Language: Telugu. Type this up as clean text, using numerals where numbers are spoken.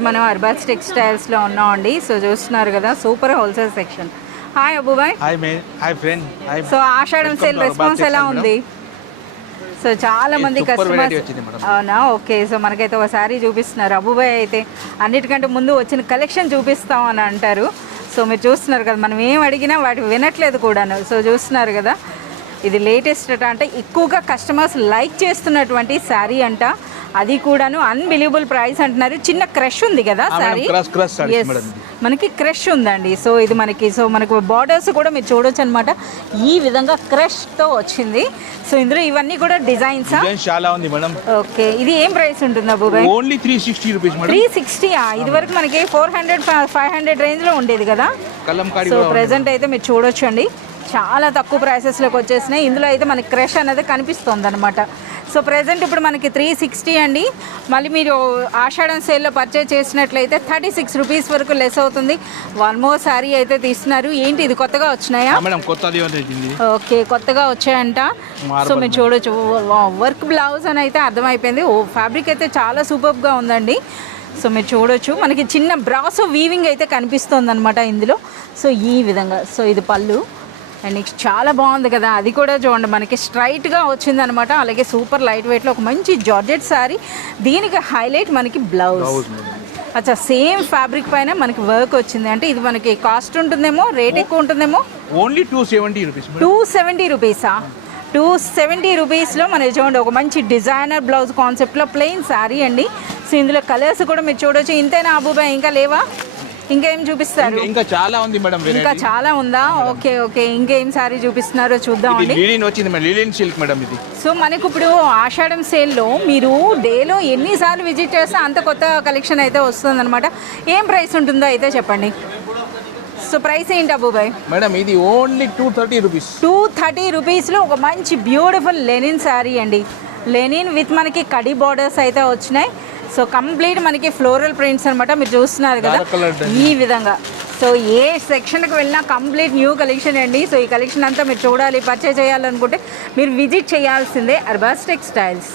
మనం అర్బాస్ టెక్స్టైల్స్లో ఉన్నామండి. సో చూస్తున్నారు కదా, super wholesale section. Hi Abubhai. Hi friend. So Ashadham sale response ఎలా ఉంది? సో చాలా మంది కస్టమర్స్. అవునా, ఓకే. సో మనకైతే ఒక శారీ చూపిస్తున్నారు. అబూబాయ్ అయితే అన్నిటికంటే ముందు వచ్చిన కలెక్షన్ చూపిస్తాం అని అంటారు. సో మీరు చూస్తున్నారు కదా, మనం ఏం అడిగినా వాటి వినట్లేదు కూడాను. సో చూస్తున్నారు కదా, ఇది లేటెస్ట్ అంటే ఎక్కువగా కస్టమర్స్ లైక్ చేస్తున్నటువంటి శారీ అంట. అది కూడాను అన్బిలీవబుల్ ప్రైస్ అంటున్నారు. చిన్న క్రష్ ఉంది కదా శారీ, మనకి క్రష్ ఉందండి. సో ఇది మనకు బార్డర్స్ కూడా మీరు చూడొచ్చు అనమాట. ఈ విధంగా క్రష్ తో వచ్చింది. సో ఇందులో ఇవన్నీ కూడా డిజైన్స్ చాలా ఉంది మేడం. ఓకే, ఇది ఏం ప్రైస్ ఉంటుంది అబూబాయ్? Only 360 rupees madam. 360. ఇది వరకు మనకి 400-500 రేంజ్ లో ఉండేది కదా. సో ప్రెసెంట్ అయితే మీరు చూడొచ్చు అండి, చాలా తక్కువ ప్రైసెస్లోకి వచ్చేసినాయి. ఇందులో అయితే మనకి క్రష్ అనేది కనిపిస్తుంది అనమాట. సో ప్రెజెంట్ ఇప్పుడు మనకి 360 అండి. మళ్ళీ మీరు ఆషాఢం సేల్లో పర్చేజ్ చేసినట్లయితే 36 రూపీస్ వరకు లెస్ అవుతుంది. వన్ మోర్ శారీ అయితే తీస్తున్నారు. ఏంటి ఇది కొత్తగా వచ్చినాయా? ఓకే, కొత్తగా వచ్చాయంట. సో మీరు చూడొచ్చు, వర్క్ బ్లౌజ్ అని అయితే అర్థమైపోయింది. ఫ్యాబ్రిక్ అయితే చాలా సూపర్గా ఉందండి. సో మీరు చూడొచ్చు, మనకి చిన్న బ్రాసో వీవింగ్ అయితే కనిపిస్తుంది అనమాట ఇందులో. సో ఈ విధంగా, సో ఇది పళ్ళు అండ్ నెక్స్ట్ చాలా బాగుంది కదా, అది కూడా చూడండి మనకి స్ట్రైట్గా వచ్చిందనమాట. అలాగే సూపర్ లైట్ వెయిట్లో ఒక మంచి జార్జెట్ శారీ. దీనికి హైలైట్ మనకి బ్లౌజ్. అచ్చా, సేమ్ ఫ్యాబ్రిక్ పైన మనకి వర్క్ వచ్చింది. అంటే ఇది మనకి కాస్ట్ ఉంటుందేమో, రేట్ ఎక్కువ ఉంటుందేమో. Only 270 rupees. 270 రూపీసా? 270 రూపీస్లో మనకి చూడండి ఒక మంచి డిజైనర్ బ్లౌజ్ కాన్సెప్ట్లో ప్లెయిన్ శారీ అండి. సో ఇందులో కలర్స్ కూడా మీరు చూడొచ్చు. ఇంతేనా అబూబాయ్, ఇంకా లేవా? ఇంకేం చూపిస్తారు? ఇంకా చాలా ఉంది మేడం. ఇంకా చాలా ఉందా? ఓకే ఓకే, ఇంకేం సారీ చూపిస్తున్నారో చూద్దామండి. లిలిన్ సిల్క్ మేడం ఇది. సో మనకు ఇప్పుడు ఆషాఢం సేల్లో మీరు డేలో ఎన్నిసార్లు విజిట్ చేస్తే అంత కొత్త కలెక్షన్ అయితే వస్తుందన్నమాట. ఏం ప్రైస్ ఉంటుందో అయితే చెప్పండి. సో ప్రైస్ ఏంటి అబూబాయ్? మేడం ఇది ఓన్లీ 230 రూపీస్. 230 రూపీస్లో ఒక మంచి బ్యూటిఫుల్ లెనిన్ శారీ అండి. లెనిన్ విత్ మనకి కడి బార్డర్స్ అయితే వచ్చినాయి. సో కంప్లీట్ మనకి ఫ్లోరల్ ప్రింట్స్ అనమాట. మీరు చూస్తున్నారు కదా ఈ విధంగా. సో ఏ సెక్షన్కి వెళ్ళినా కంప్లీట్ న్యూ కలెక్షన్ అండి. సో ఈ కలెక్షన్ అంతా మీరు చూడాలి, పర్చేజ్ చేయాలనుకుంటే మీరు విజిట్ చేయాల్సిందే అర్బాస్ టెక్స్టైల్స్.